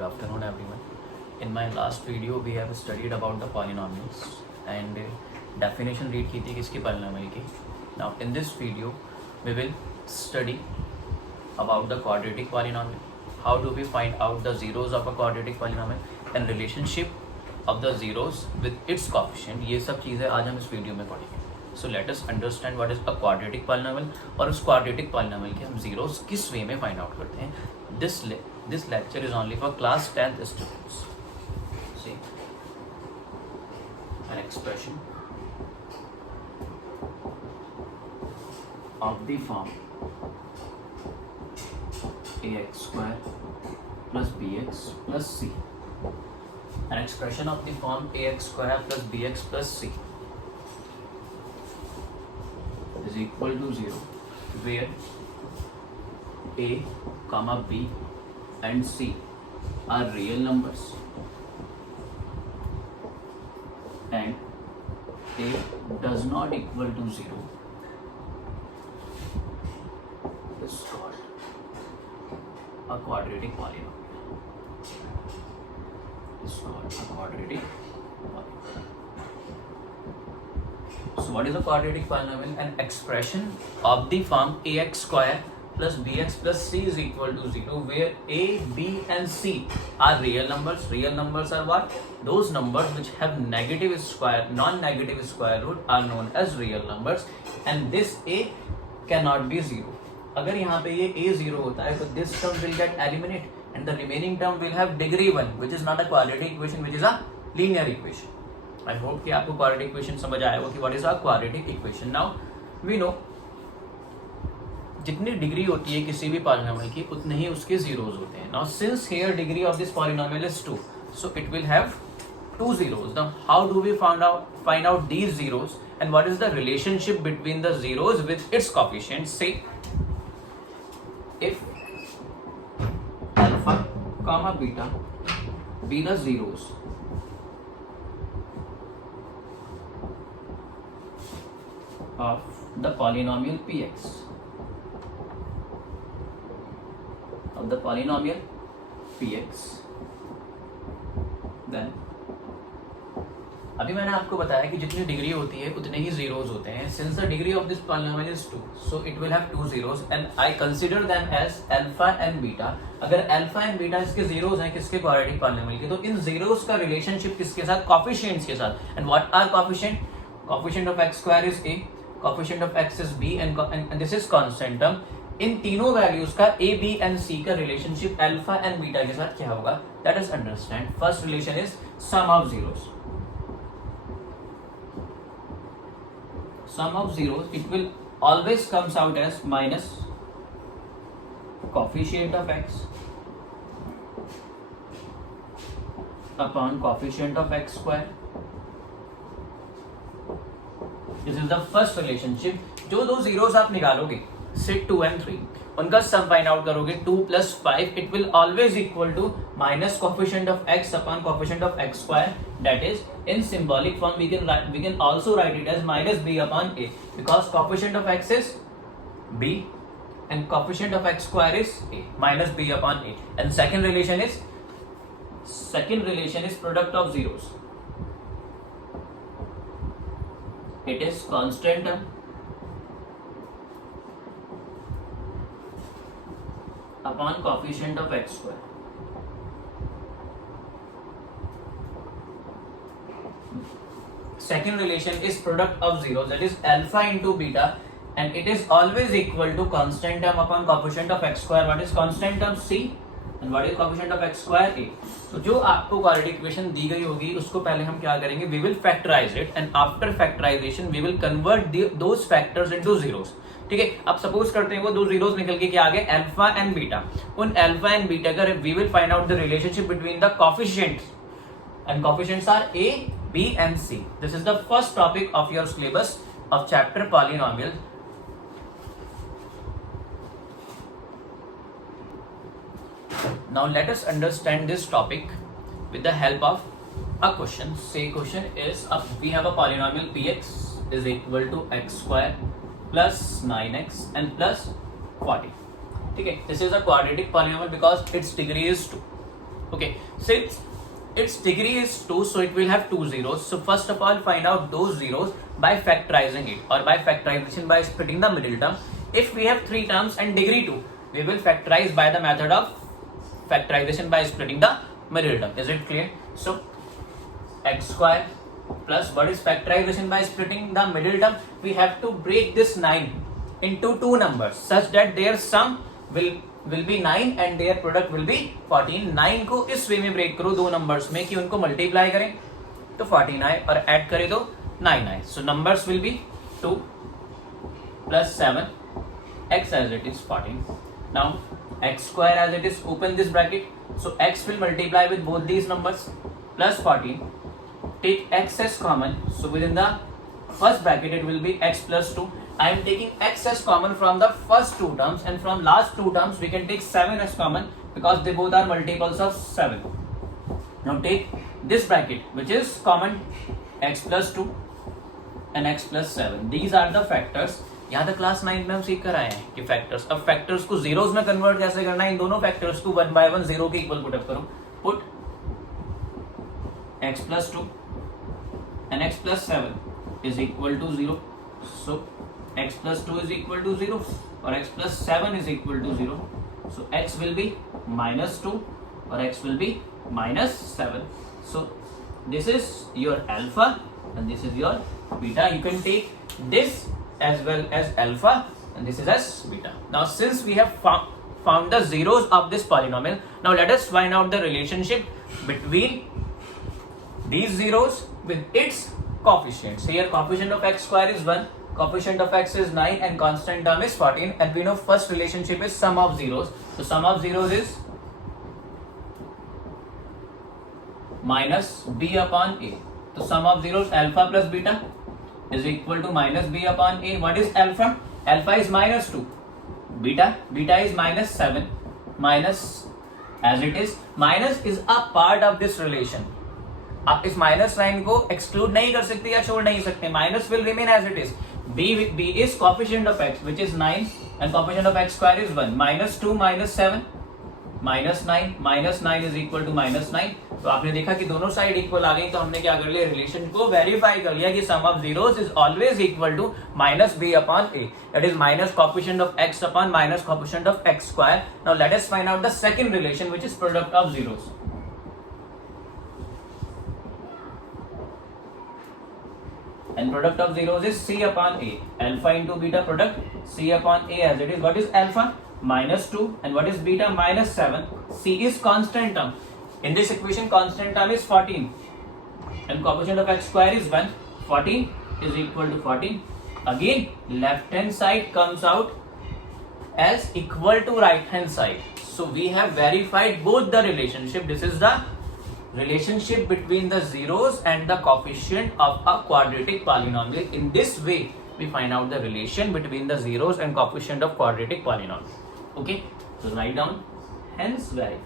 Good afternoon everyone. In my last video we have studied about the polynomials and definition read की थी किसकी polynomial की. Now in this video we will study about the quadratic polynomial. How do we find out the zeros of a quadratic polynomial and relationship of the zeros with its coefficient. ये सब चीज़ें आज हम इस video में पढ़ेंगे. So let us understand what is a quadratic polynomial और उस quadratic polynomial के हम zeros किस way में find out करते हैं. This lecture is only for class 10th students. See an expression of the form ax square plus bx plus c. An expression of the form ax square plus bx plus c is equal to 0 where a comma b and c are real numbers and a does not equal to 0 is called a quadratic polynomial. Is called a quadratic polynomial. So what is a quadratic polynomial? An expression of the form ax square plus bx plus c is equal to 0 where a, b and c are real numbers. Real numbers are what? Those numbers which have negative square, non-negative square root are known as real numbers and this a cannot be 0. अगर यहाँ पे ये a 0 होता है तो this term will get eliminated and the remaining term will have degree 1 which is not a quadratic equation which is a linear equation. I hope कि आपको quadratic equation समझ आया होगा कि what is a quadratic equation. Now we know जितनी degree होती है किसी भी पॉलिनोमियल की उतने ही उसके जीरोस होते हैं. Now since here degree of this polynomial is 2 so it will have 2 zeros. Now how do we find out these zeros and what is the relationship between the zeros with its coefficients? Say if alpha comma beta be the zeros of the polynomial px then अभी मैंने आपको बताया कि जितनी degree होती है उतने ही zeros होते हैं. Since the degree of this polynomial is 2 so it will have 2 zeros and I consider them as alpha and beta. अगर alpha and beta इसके zeros हैं किसके quadratic polynomial के तो इन zeros का relationship किसके साथ? Coefficients के साथ. And what are coefficient? Coefficient of x square is a, coefficient of x is b and this is constant term. इन तीनों वैल्यूज का a, b and c का रिलेशनशिप अल्फा एंड बीटा के साथ क्या होगा? That is understand. First relation is sum of zeros. Sum of zeros it will always comes out as minus coefficient of x upon coefficient of x square. This is the first relationship. जो दो zeros आप निकालोगे से 2 and 3 उनका sum find out करोगे 2 plus 5 it will always equal to minus coefficient of x upon coefficient of x square. That is in symbolic form we can also write it as minus b upon a because coefficient of x is b and coefficient of x square is a minus b upon a. And second relation is product of zeros. It is constant term upon coefficient of x square. Second relation is product of zeros, that is alpha into beta and it is always equal to constant term upon coefficient of x square. What is constant term? C and what is coefficient of x square? A. तो जो आपको quadratic equation दी गई होगी उसको पहले हम क्या करेंगे? We will factorize it and after factorization we will convert those factors into zeros. ठीक है. अब सपोज करते हैं वो दो जीरोस निकल के क्या आ गए? Alpha and beta. उन अल्फा एंड बीटा का we will find out the relationship between the coefficients and coefficients are a, b and c. This is the first topic of your syllabus of chapter polynomial. Now let us understand this topic with the help of a question. Say question is we have a polynomial px is equal to x square plus 9x and plus 40. ठीक है, this is a quadratic polynomial because its degree is 2. Okay, since its degree is 2, so it will have 2 zeros. So first of all, find out those zeros by factorizing it, or by factorization by splitting the middle term. If we have 3 terms and degree 2, we will factorize by the method of factorization by splitting the middle term. Is it clear? So x square plus, what is factorization by splitting the middle term? We have to break this 9 into 2 numbers such that their sum will be 9 and their product will be 14. 9 को इस वे में break करो 2 numbers में कि उनको multiply करें तो 14 आए और ऐड करें तो 9 आए. सो numbers will be 2 plus 7, x as it is 14. Now x square as it is, open this bracket, so x will multiply with both these numbers plus 14. Take x as common, so within the first bracket it will be x plus 2. I am taking x as common from the first 2 terms, and from last 2 terms we can take 7 as common because they both are multiples of 7. Now take this bracket which is common, x plus 2 and x plus 7. These are the factors. यहाँ तक class 9 में हम सीख कर आए हैं कि factors. अब फैक्टर्स को जीरोस में कन्वर्ट कैसे करना है, इन दोनों फैक्टर्स को 1 by 1 जीरो के इक्वल पुट अप करो. Put x plus 2 and x plus 7 is equal to 0. So x plus 2 is equal to 0 or x plus 7 is equal to 0. So x will be minus 2 or x will be minus 7. So this is your alpha and this is your beta. You can take this as well as alpha and this is as beta. Now since we have found the zeros of this polynomial, now let us find out the relationship between these zeros with its coefficients. Here coefficient of x square is 1, coefficient of x is 9 and constant term is 14, and we know first relationship is sum of zeros. So sum of zeros is minus b upon a. So sum of zeros alpha plus beta is equal to minus b upon a. What is alpha? Alpha is minus 2. Beta is minus 7. Minus as it is. Minus is a part of this relation. आप इस minus sign को exclude नहीं कर सकते या छोड़ नहीं सकते. Minus will remain as it is. b is coefficient of x which is 9 and coefficient of x square is 1. minus 2 minus 7 minus 9. minus 9 is equal to minus 9. तो आपने देखा कि दोनों साइड इक्वल आ गई, तो हमने क्या कर लिया, रिलेशन को वेरीफाई कर लिया कि sum of zeros is always equal to minus b upon a, that is minus coefficient of x upon minus coefficient of x square. Now let us find out the second relation which is product of zeros. And product of zeros is c upon a. Alpha into beta product c upon a as it is. What is alpha? Minus 2 and what is beta? Minus 7. C is constant term. In this equation constant term is 14 and coefficient of x square is 1. 14 is equal to 14. Again left hand side comes out as equal to right hand side. So we have verified both the relationship. This is the relationship between the zeros and the coefficient of a quadratic polynomial. In this way we find out the relation between the zeros and coefficient of quadratic polynomial. Okay, so write down hence verified.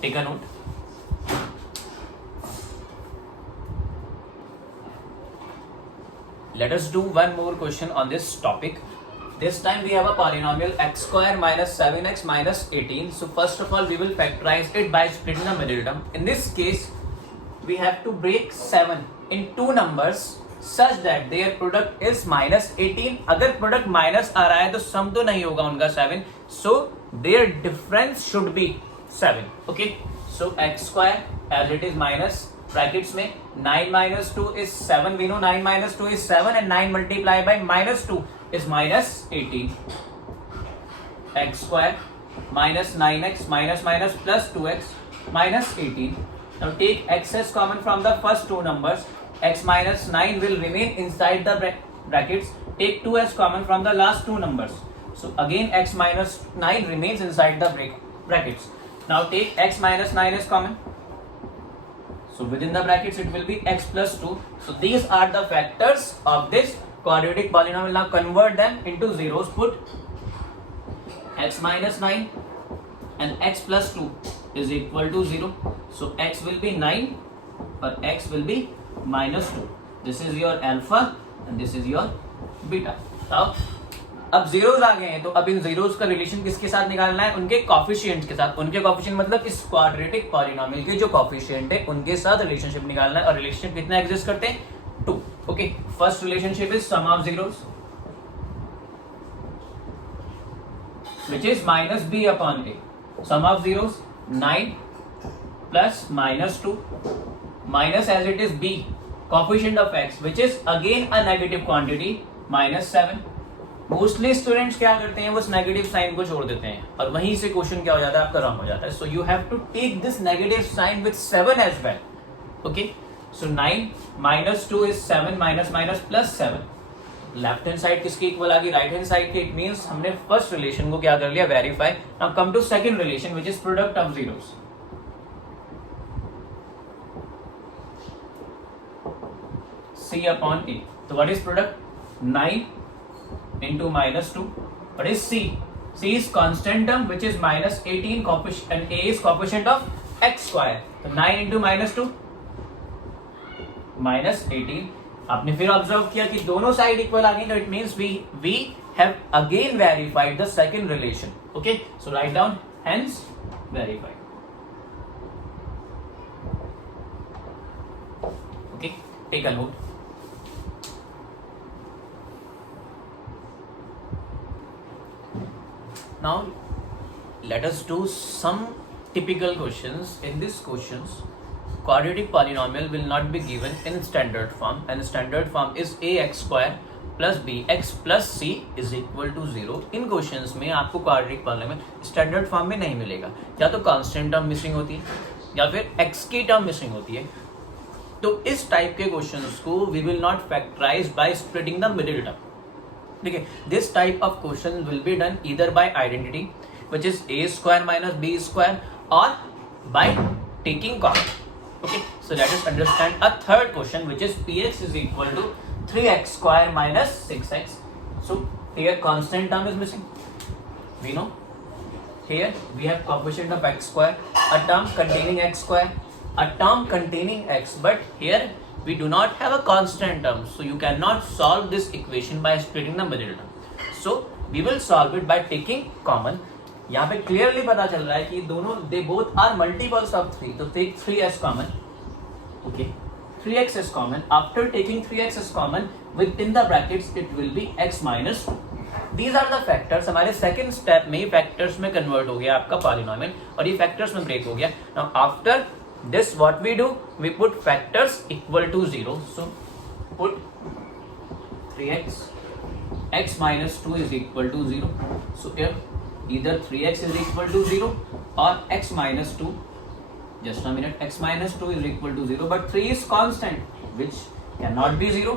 Take a note. Let us do one more question on this topic. This time we have a polynomial x square minus 7x minus 18. So first of all we will factorize it by splitting the middle term. In this case we have to break 7 in 2 numbers such that their product is minus 18. अगर product minus आ रहा है तो sum तो नहीं होगा उनका 7. So their difference should be 7. Okay. So x square as it is minus brackets में 9 minus 2 is 7. We know 9 minus 2 is 7 and 9 multiplied by minus 2 is minus 18. X square minus 9x minus minus plus 2x minus 18. Now take x as common from the first 2 numbers. X minus 9 will remain inside the brackets. Take 2 as common from the last 2 numbers. So again x minus 9 remains inside the brackets. Now take x minus 9 as common. So within the brackets it will be x plus 2. So these are the factors of this quadratic polynomial. Now convert them into zeros. Put x minus 9 and x plus 2 is equal to 0. So x will be 9 or x will be minus 2. This is your alpha and this is your beta. Now अब zeros आ गए हैं, तो अब इन zeros का relation किसके साथ निकालना है? उनके कॉफिशिएंट के साथ। उनके कॉफिशिएंट मतलब इस क्वाड्रेटिक पॉलिनोमियल के जो कॉफिशिएंट है उनके साथ रिलेशनशिप निकालना है। और रिलेशनशिप कितना एग्जिस्ट करते हैं? 2। Okay, first relationship is sum of zeros which is minus b upon a. Sum of zeros 9 plus minus 2 minus as it is b coefficient of x which is again a negative quantity minus 7. Mostly students क्या करते हैं, वो उस negative sign को छोड़ देते हैं और वहीं से क्वेश्चन क्या हो जाता है आपका रॉन्ग हो जाता है. So you have to take this negative sign with 7 as well. Okay, so 9 minus 2 is 7 minus minus plus 7. Left hand side किसके इक्वल आ गई? राइट हैंड साइड के. इट मींस हमने फर्स्ट रिलेशन को क्या कर लिया? Verify. Now come to second relation which is product of zeros. C upon A. So what is product? 9 into minus 2. What is C? C is constant term which is minus 18 coefficient and A is coefficient of x square. So 9 into minus 2 minus 18. आपने फिर observe किया कि दोनों side equal आ गई, तो it means we have again verified the second relation. Okay, so write down hence verified. Okay, take a note. Now let us do some typical questions. In these questions, quadratic polynomial will not be given in standard form, and standard form is ax square plus bx plus c is equal to 0. In questions में आपको quadratic polynomial standard form में नहीं मिलेगा. या तो constant term missing होती है या फिर x की टर्म मिसिंग होती है. तो इस टाइप के क्वेश्चंस को we will not factorize by splitting the middle term. देखिए, this type of question will be done either by identity which is a square minus b square और by taking common. Okay, so let us understand a third question which is px is equal to 3x square minus 6x. So here constant term is missing. We know here we have coefficient of x square, a term containing x square, a term containing x, but here we do not have a constant term, so you cannot solve this equation by splitting the middle term. So we will solve it by taking common. यहाँ पे clearly पता चल रहा है कि दोनों they both are multiples of 3, तो take 3 as common. Okay, 3x is common. After taking 3x as common, within the brackets it will be x minus 2. These are the factors. हमारे second step में ही factors में convert हो गया आपका polynomial और ये factors में break हो गया. Now after this what we do, we put factors equal to 0. So put 3x, x minus 2 is equal to 0. So here either 3x is equal to 0 or x minus 2, just a minute, x minus 2 is equal to 0, but 3 is constant which cannot be 0.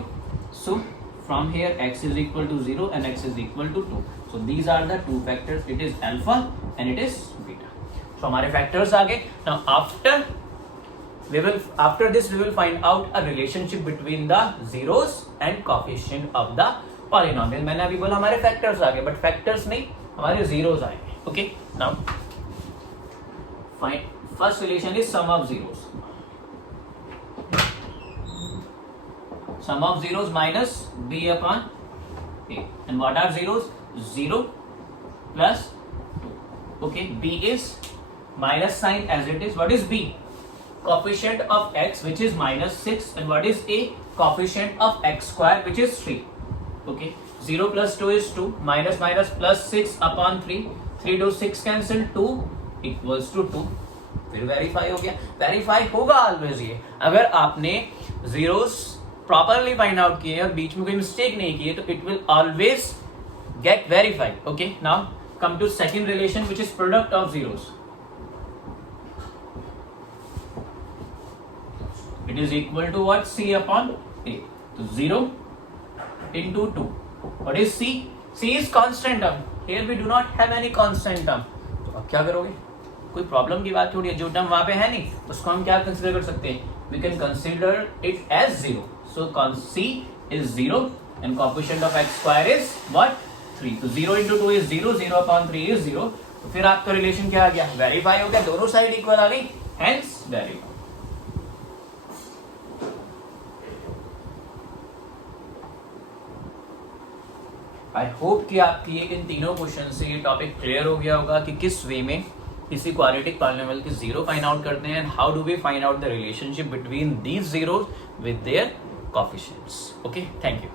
So from here x is equal to 0 and x is equal to 2. So these are the two factors. It is alpha and it is beta. So हमारे factors आ गए. Now after this we will find out a relationship between the zeros and coefficient of the polynomial. मैंने अभी बोला हमारे factors आ गए, but factors नहीं, हमारे zeros आएंगे. Okay, now find first relation is sum of zeros. Sum of zeros minus b upon a. And what are zeros? 0 plus 2. Okay, b is minus sign as it is. What is b? Coefficient of x which is minus 6, and what is a? Coefficient of x square which is 3. Okay, 0 plus 2 is 2, minus minus plus 6 upon 3, 3 to 6 cancel, 2 equals to 2. फिर verify हो गया. Verify होगा always ये अगर आपने zeros properly find out किए और बीच में कोई मिस्टेक नहीं की है, तो it will always get verified. Okay, now come to second relation which is product of zeros. It is equal to what? C upon A. So 0 into 2. What is C? C is constant term. Here we do not have any constant term. तो अब क्या करोगे? कोई problem की बात थोड़ी है. जो टर्म वहां पे है नहीं उसको हम क्या कंसिडर कर सकते हैं? We can consider it as 0. So C is 0 and coefficient of x square is what? 3. तो 0 into 2 is 0. 0 upon 3 is 0. तो फिर आपका रिलेशन क्या आ गया? वेरीफाई हो गया. दोनों साइड इक्वल आ गई. Hence verify. आई होप कि आपकी एक इन तीनों क्वेश्चन से ये टॉपिक क्लियर हो गया होगा कि किस वे में किसी क्वाड्रेटिक पॉलिनोमियल की जीरो फाइंड आउट करते हैं and how do we find out the relationship between these zeros with their coefficients. Okay, thank you.